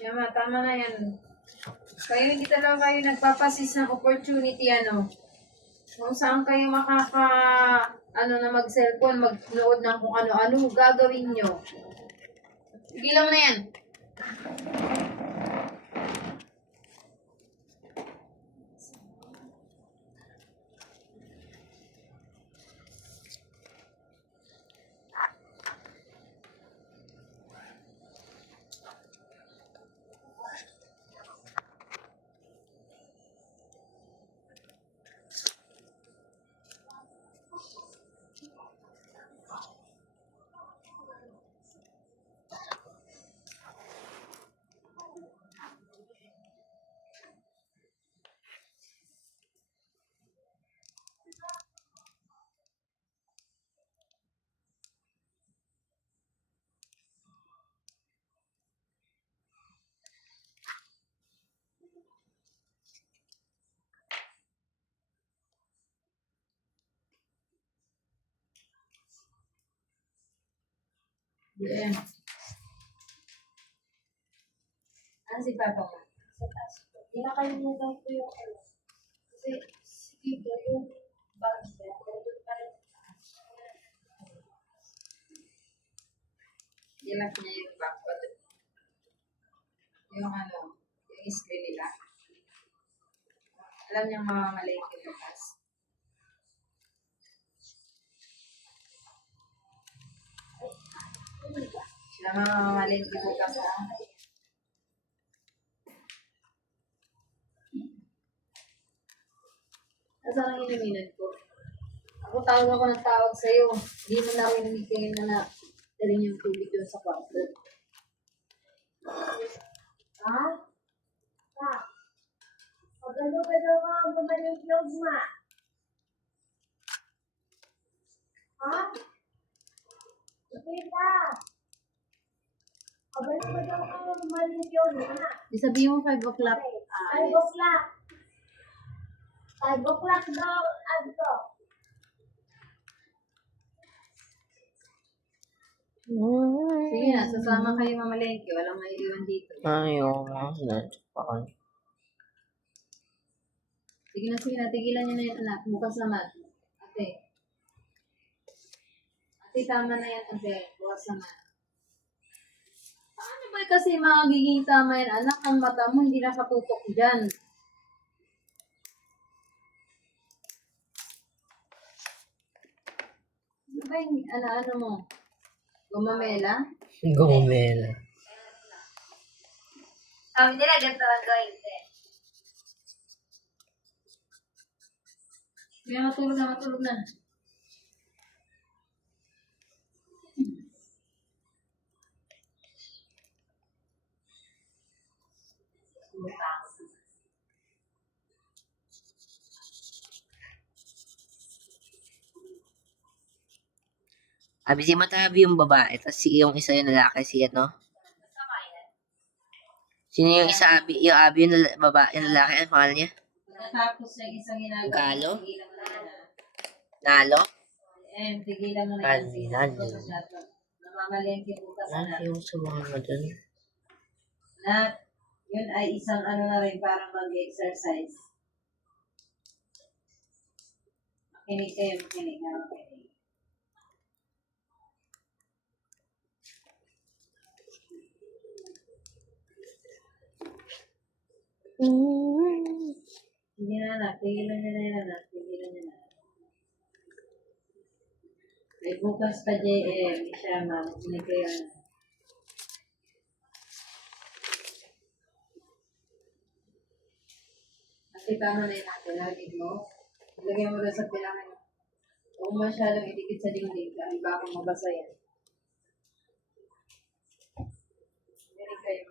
Yama, tama na yan. Kayo hindi talaga kayo nagpapasis ng opportunity, ano. Kung saan kayo na mag-cellphone, mag-load ng kung ano-ano, gagawin nyo. Tigilan mo na yan. Yeah. Ano si Papa mo? Sa taas. Pinakalimutan ko yung ano. Kasi dito yung bags niya. Pero pa rin sa taas. Ilak niya yung backpack. Yung ano, yung screen nila. Alam niyang mamamalay yung bukas. Sila mamamalay yung bukas ha. Nasaan ang inuminan ko? Ako tawag ako ng tawag sa'yo. Hindi mo narinig kayo na rin yung tubig doon sa kwarto. Ha? Ha? Pagkano ka daw ka maman yung clothes ma? Ha? Kita! Pagkano ka daw ka maman yung clothes ma? Isabihin mo 5 o'clock. 5 o'clock. 5 o'clock daw. Ano to? Sige na, sasama kayo mamalengke. Walang maiiwan dito. Ayaw. Sige na, tigilan niyo na yung anak. Bukas naman. Ate. Ate, tama na yan, ate. Bukas naman. Paano ba kasi magiging tama yan, anak? Ang mata mo hindi nakatutok dyan. Ano ba yung ano mo? Gumamela? Gumamela. Sabi nila, ganito lang gawin. Kaya matulog na. Abi si Matabi yung babae, tapos yung isa yung lalaki, si ano? Sino yung isa Abi? Yung Abi yung babae, yung lalaki, ano pangalan niya? Tapos yung isang ginagawa. Galo? Nalo? Tigilan mo na yan. Nalo. Namamalengke bukas na. Yung sumama mo dun. Na, yun ay isang ano na rin para mag-exercise. Makinig kayo, makinig. Hindi na anak, tigilan niya na yan anak, tigilan niya na. Ay bukas pa JM, siya ma'am, makinig kayo anak. Kasi tama na yun natin, narinig mo. Lagyan mo doon sa pilangan. Huwag masyadong idikit sa dingding, dahil baka mabasa yan. Makinig kayo.